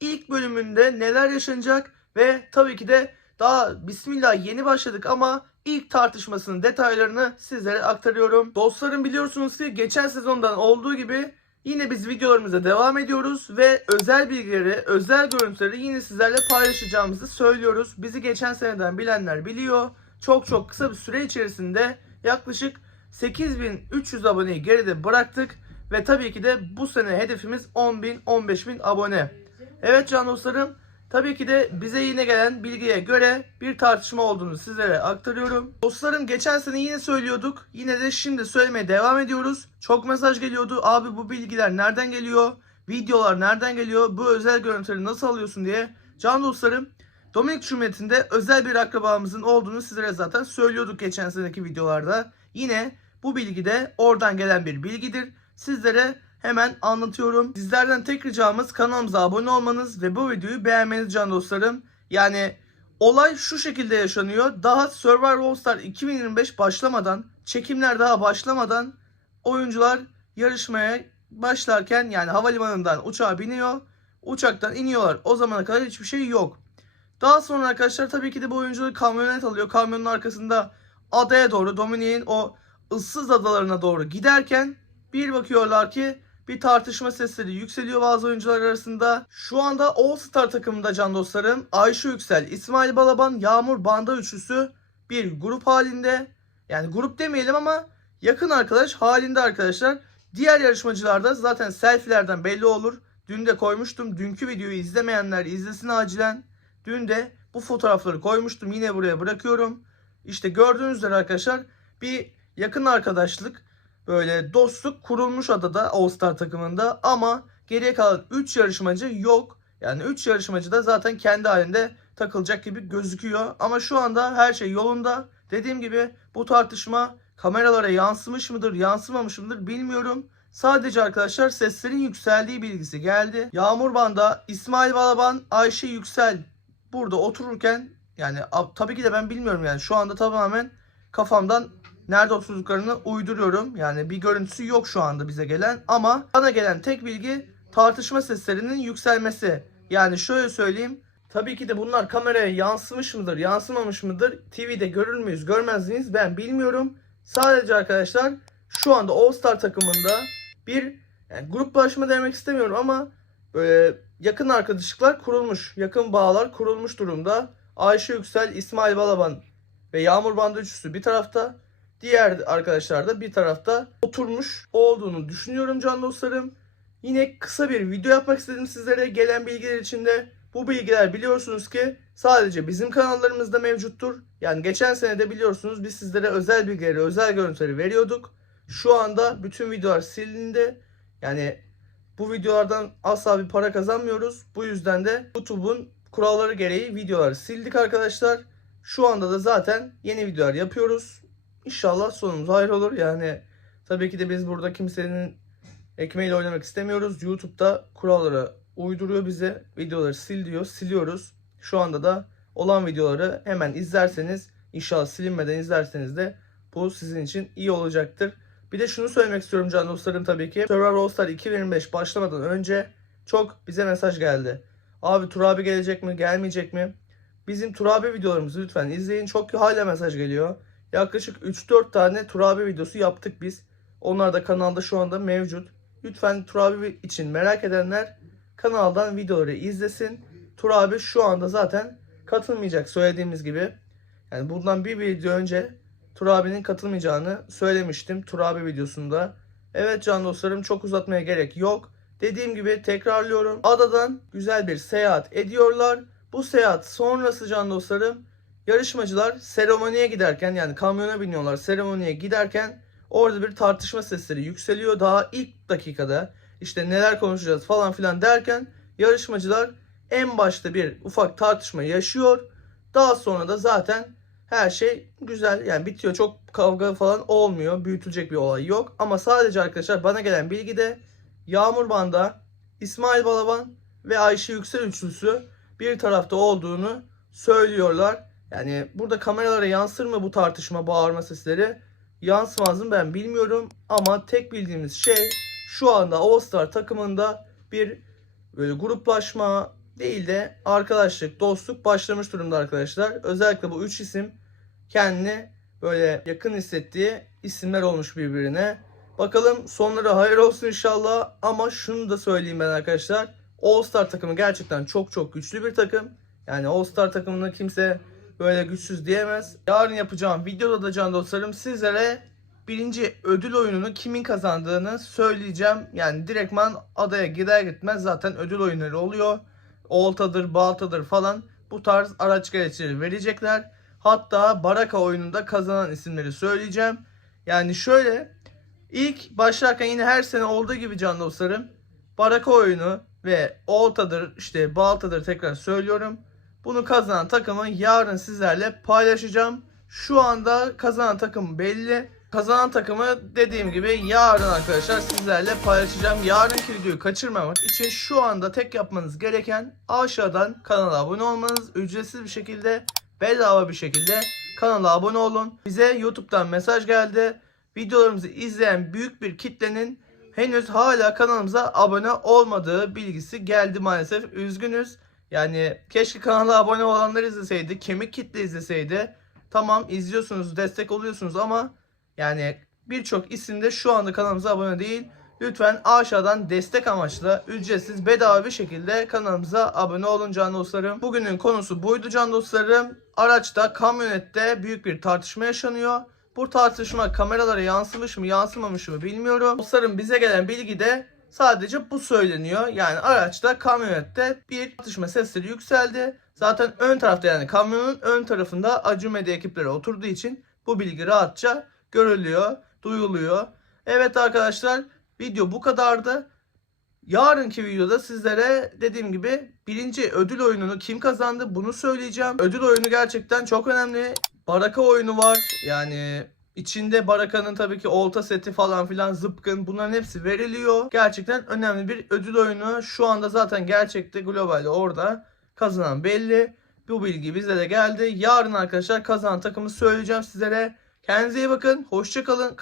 ilk bölümünde neler yaşanacak ve tabii ki de daha bismillah yeni başladık ama ilk tartışmasının detaylarını sizlere aktarıyorum. Dostlarım biliyorsunuz ki geçen sezondan olduğu gibi yine biz videolarımıza devam ediyoruz ve özel bilgileri, özel görüntüleri yine sizlerle paylaşacağımızı söylüyoruz. Bizi geçen seneden bilenler biliyor. Çok çok kısa bir süre içerisinde yaklaşık 8300 aboneyi geride bıraktık ve tabii ki de bu sene hedefimiz 10.000 15.000 abone. Evet can dostlarım tabii ki de bize yine gelen bilgiye göre bir tartışma olduğunu sizlere aktarıyorum. Dostlarım geçen sene yine söylüyorduk. Yine de şimdi söylemeye devam ediyoruz. Çok mesaj geliyordu. Abi bu bilgiler nereden geliyor? Videolar nereden geliyor? Bu özel görüntüleri nasıl alıyorsun diye. Can dostlarım Dominik Cumhuriyeti'nde özel bir akrabamızın olduğunu sizlere zaten söylüyorduk geçen seneki videolarda. Yine bu bilgi de oradan gelen bir bilgidir. Sizlere hemen anlatıyorum. Sizlerden tek ricamız kanalımıza abone olmanız ve bu videoyu beğenmeniz can dostlarım. Yani olay şu şekilde yaşanıyor. Daha Survivor All Star 2025 başlamadan, çekimler daha başlamadan oyuncular yarışmaya başlarken yani havalimanından uçağa biniyor. Uçaktan iniyorlar. O zamana kadar hiçbir şey yok. Daha sonra arkadaşlar tabii ki de bu oyuncuları kamyonet alıyor. Kamyonun arkasında adaya doğru Dominik'in o ıssız adalarına doğru giderken bir bakıyorlar ki bir tartışma sesleri yükseliyor bazı oyuncular arasında. Şu anda All Star takımında can dostlarım Ayşe Yüksel, İsmail Balaban, Yağmur Banda üçlüsü bir grup halinde. Yani grup demeyelim ama yakın arkadaş halinde arkadaşlar. Diğer yarışmacılarda zaten selfie'lerden belli olur. Dün de koymuştum. Dünkü videoyu izlemeyenler izlesin acilen. Dün de bu fotoğrafları koymuştum. Yine buraya bırakıyorum. İşte gördüğünüz üzere arkadaşlar bir yakın arkadaşlık böyle dostluk kurulmuş adada All Star takımında ama geriye kalan 3 yarışmacı yok. Yani 3 yarışmacı da zaten kendi halinde takılacak gibi gözüküyor. Ama şu anda her şey yolunda. Dediğim gibi bu tartışma kameralara yansımış mıdır, yansımamış mıdır bilmiyorum. Sadece arkadaşlar seslerin yükseldiği bilgisi geldi. Yağmur Banda, İsmail Balaban, Ayşe Yüksel burada otururken yani ab- tabii ki de ben bilmiyorum yani şu anda tamamen kafamdan nerede oturduklarını uyduruyorum. Yani bir görüntüsü yok şu anda bize gelen ama bana gelen tek bilgi tartışma seslerinin yükselmesi. Yani şöyle söyleyeyim. Tabii ki de bunlar kameraya yansımış mıdır, yansımamış mıdır? TV'de görür müyüz, görmez miyiz ben bilmiyorum. Sadece arkadaşlar şu anda All Star takımında bir yani gruplaşma demek istemiyorum ama böyle yakın arkadaşlıklar kurulmuş, yakın bağlar kurulmuş durumda. Ayşe Yüksel, İsmail Balaban ve Yağmur Bandı üçlüsü bir tarafta, diğer arkadaşlar da bir tarafta oturmuş olduğunu düşünüyorum can dostlarım. Yine kısa bir video yapmak istedim sizlere gelen bilgiler içinde. Bu bilgiler biliyorsunuz ki sadece bizim kanallarımızda mevcuttur. Yani geçen sene de biliyorsunuz biz sizlere özel bilgileri, özel görüntüleri veriyorduk. Şu anda bütün videolar silindi. Yani bu videolardan asla bir para kazanmıyoruz. Bu yüzden de YouTube'un kuralları gereği videoları sildik arkadaşlar. Şu anda da zaten yeni videolar yapıyoruz. İnşallah sonumuz hayır olur. Yani tabii ki de biz burada kimsenin ekmeğiyle oynamak istemiyoruz. YouTube'da kuralları uyduruyor bize. Videoları sil diyor. Siliyoruz. Şu anda da olan videoları hemen izlerseniz inşallah silinmeden izlerseniz de bu sizin için iyi olacaktır. Bir de şunu söylemek istiyorum can dostlarım tabii ki. Survivor All Star 2025 başlamadan önce çok bize mesaj geldi. Abi Tur abi gelecek mi gelmeyecek mi? Bizim Tur abi videolarımızı lütfen izleyin. Çok hala mesaj geliyor. Yaklaşık 3-4 tane Tur abi videosu yaptık biz. Onlar da kanalda şu anda mevcut. Lütfen Tur abi için merak edenler kanaldan videoları izlesin. Tur abi şu anda zaten katılmayacak söylediğimiz gibi. Yani bundan bir video önce Tur abinin katılmayacağını söylemiştim Tur abi videosunda. Evet can dostlarım çok uzatmaya gerek yok. Dediğim gibi tekrarlıyorum. Adadan güzel bir seyahat ediyorlar. Bu seyahat sonrası can dostlarım yarışmacılar seremoniye giderken yani kamyona biniyorlar seremoniye giderken orada bir tartışma sesleri yükseliyor. Daha ilk dakikada işte neler konuşacağız falan filan derken yarışmacılar en başta bir ufak tartışma yaşıyor. Daha sonra da zaten her şey güzel yani bitiyor. Çok kavga falan olmuyor. Büyütülecek bir olay yok. Ama sadece arkadaşlar bana gelen bilgi de Yağmur Banda, İsmail Balaban ve Ayşe Yüksel üçlüsü bir tarafta olduğunu söylüyorlar. Yani burada kameralara yansır mı bu tartışma, bağırma sesleri? Yansımaz mı ben bilmiyorum. Ama tek bildiğimiz şey şu anda All Star takımında bir böyle gruplaşma değil de arkadaşlık, dostluk başlamış durumda arkadaşlar. Özellikle bu üç isim kendini böyle yakın hissettiği isimler olmuş birbirine. Bakalım sonları hayır olsun inşallah ama şunu da söyleyeyim ben arkadaşlar. All Star takımı gerçekten çok çok güçlü bir takım. Yani All Star takımını kimse böyle güçsüz diyemez. Yarın yapacağım videoda da can dostlarım sizlere birinci ödül oyununu kimin kazandığını söyleyeceğim. Yani direktman adaya gider gitmez zaten ödül oyunları oluyor. Oltadır, baltadır falan bu tarz araç gereçleri verecekler. Hatta Baraka oyununda kazanan isimleri söyleyeceğim. Yani şöyle ilk başlarken yine her sene olduğu gibi can dostlarım Baraka oyunu ve Oltadır işte Baltadır tekrar söylüyorum. Bunu kazanan takımı yarın sizlerle paylaşacağım. Şu anda kazanan takım belli. Kazanan takımı dediğim gibi yarın arkadaşlar sizlerle paylaşacağım. Yarınki videoyu kaçırmamak için şu anda tek yapmanız gereken aşağıdan kanala abone olmanız. Ücretsiz bir şekilde bedava bir şekilde kanala abone olun. Bize YouTube'dan mesaj geldi. Videolarımızı izleyen büyük bir kitlenin henüz hala kanalımıza abone olmadığı bilgisi geldi maalesef. Üzgünüz. Yani keşke kanala abone olanlar izleseydi, kemik kitle izleseydi. Tamam izliyorsunuz, destek oluyorsunuz ama yani birçok isim de şu anda kanalımıza abone değil. Lütfen aşağıdan destek amaçlı ücretsiz bedava bir şekilde kanalımıza abone olun can dostlarım. Bugünün konusu buydu can dostlarım. Araçta kamyonette büyük bir tartışma yaşanıyor. Bu tartışma kameralara yansımış mı yansımamış mı bilmiyorum. Dostlarım bize gelen bilgi de sadece bu söyleniyor. Yani araçta kamyonette bir tartışma sesleri yükseldi. Zaten ön tarafta yani kamyonun ön tarafında acı medya ekipleri oturduğu için bu bilgi rahatça görülüyor, duyuluyor. Evet arkadaşlar video bu kadardı. Yarınki videoda sizlere dediğim gibi birinci ödül oyununu kim kazandı bunu söyleyeceğim. Ödül oyunu gerçekten çok önemli. Baraka oyunu var. Yani içinde Baraka'nın tabii ki olta seti falan filan zıpkın bunların hepsi veriliyor. Gerçekten önemli bir ödül oyunu. Şu anda zaten gerçekte globalde orada kazanan belli. Bu bilgi bize de geldi. Yarın arkadaşlar kazanan takımı söyleyeceğim sizlere. Kendinize iyi bakın. Hoşçakalın.